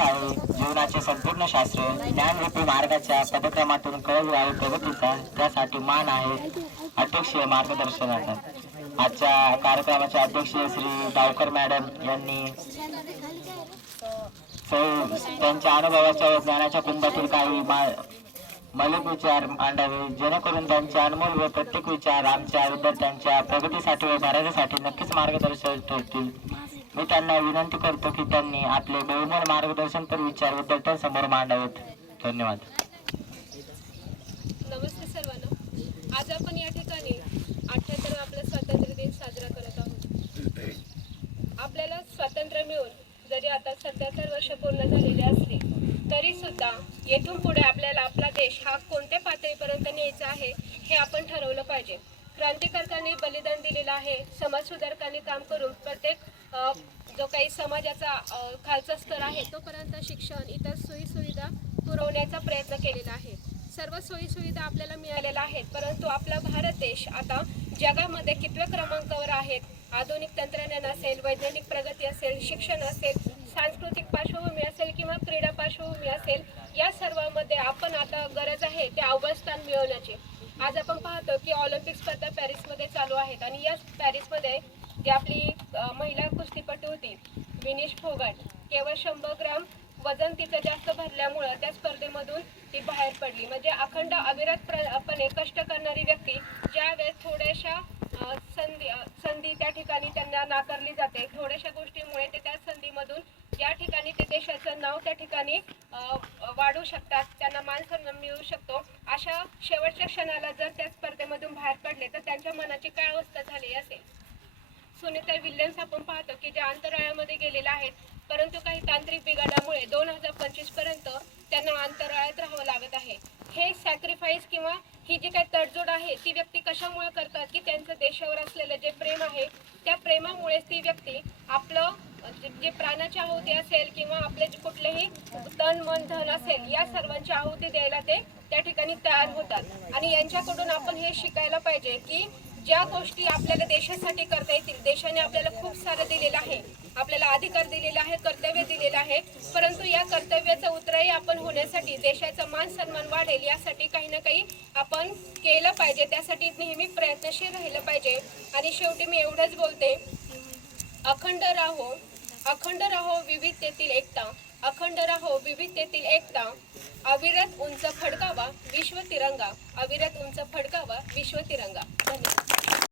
आहे जीवनाचे संपूर्ण शास्त्र ज्ञानरूपी मार्गाच्या पदक्रमातून कळली आहे प्रगतीचा त्यासाठी मान आहे अध्यक्षीय मार्गदर्शनाचा. आजच्या कार्यक्रमाचे अध्यक्ष श्री डावकर मॅडम यांनी त्यांच्या अनुभवाच्या व ज्ञानाच्या कुंभातील काही मलिक विचार मांडावे जेणेकरून त्यांचे अनमोल व प्रत्येक विचार आमच्या विद्यार्थ्यांच्या प्रगतीसाठी व भारतासाठी नक्कीच मार्गदर्शक ठरतील. मी त्यांना विनंती करतो की त्यांनी आपले बहुमोल मार्गदर्शनपर विचार विद्यार्थ्यांसमोर मांडावेत. धन्यवाद. नमस्ते सर्वांना. आज आपण या ठिकाणी अठ्याहत्तर आपला स्वातंत्र्य दिन साजरा करत आहोत. आपल्याला स्वातंत्र्य मिळून जरी आता सत्याहत्तर वर्ष पूर्ण झालेली असली तरी सुद्धा येथून पुढे आपल्याला आपला देश हा कोणत्या पातळीपर्यंत न्यायचा आहे हे आपण ठरवलं पाहिजे. क्रांतिकारकांनी बलिदान दिलेलं आहे. समाजसुधारकांनी काम करून प्रत्येक जो काही समाजाचा खालचा स्तर आहे तोपर्यंत शिक्षण इतर सोयीसुविधा पुरवण्याचा प्रयत्न केलेला आहे. सर्व सोयीसुविधा आपल्याला मिळालेल्या आहेत परंतु आपला भारत देश आता जगामध्ये कितव्या क्रमांकावर आहेत आधुनिक तंत्रज्ञान असेल वैज्ञानिक प्रगती असेल शिक्षण असेल सांस्कृतिक पार्श्वभूमी असेल किंवा क्रीडा पार्श्वभूमी असेल या सर्वांमध्ये आपण आता गरज आहे ते अव्वल स्थान मिळवण्याची आज आपण पाहतो की ऑलिम्पिक स्पर्धा पॅरिसमध्ये चालू आहेत. आणि या पॅरिसमध्ये जी आपली महिला कुस्तीपटू होती विनेश फोगट केवळ शंभर ग्राम वजन तिचं जास्त भरल्यामुळं त्या स्पर्धेमधून ती बाहेर पडली. म्हणजे अखंड अविरतपणे कष्ट करणारी व्यक्ती ज्यावेळेस थोड्याशा संधी संधी त्या ठिकाणी त्यांना नाकारली जाते थोड्याशा गोष्टीमुळे ते त्या संधीमधून या ठिकाणी ते देशाचं नाव त्या ठिकाणी वाढू शकतात त्यांना मानसन्मान मिळू शकतो. अशा शेवटच्या क्षणाला जर त्या स्पर्धेमधून बाहेर पडले तर त्यांच्या मनाची काय अवस्था झाली असेल? सुनीता विल्यम्स आपण पाहतो की ज्या अंतराळामध्ये गेलेल्या आहेत परंतु काही तांत्रिक बिघाडामुळे दोन हजार पंचवीसपर्यंत त्यांना अंतराळात राहावं लागत आहे. हे सॅक्रिफाईस किंवा ही जी काही तडजोड आहे ती व्यक्ती कशामुळे करतात की त्यांचं देशावर असलेलं जे प्रेम आहे त्या प्रेमामुळेच ती व्यक्ती आपलं जे- जे प्राणाची आहुती असेल किंवा आपले जे कुठलेही तन मन धन असेल या सर्वांची आहुती द्यायला ते त्या ठिकाणी तयार होतात. आणि यांच्याकडून आपण हे शिकायला पाहिजे की ज्या गोष्टी आपल्याला देशासाठी करता येतील देशाने आपल्याला खूप सारं दिलेलं आहे आपल्याला अधिकार दिलेला आहे कर्तव्य दिलेलं आहे. परंतु या कर्तव्याचा उतराई आपण होण्यासाठी देशाचा मान सन्मान वाढेल यासाठी काही ना काही आपण केलं पाहिजे. त्यासाठी नेहमी प्रयत्नशील राहिलं पाहिजे. आणि शेवटी मी एवढंच बोलते अखंड राहो अखंड राहो विविधतेतील एकता. अखंड राहो विविधतेतील एकता. अविरत उंच फडकावा विश्व तिरंगा. अविरत उंच फडकावा विश्व तिरंगा.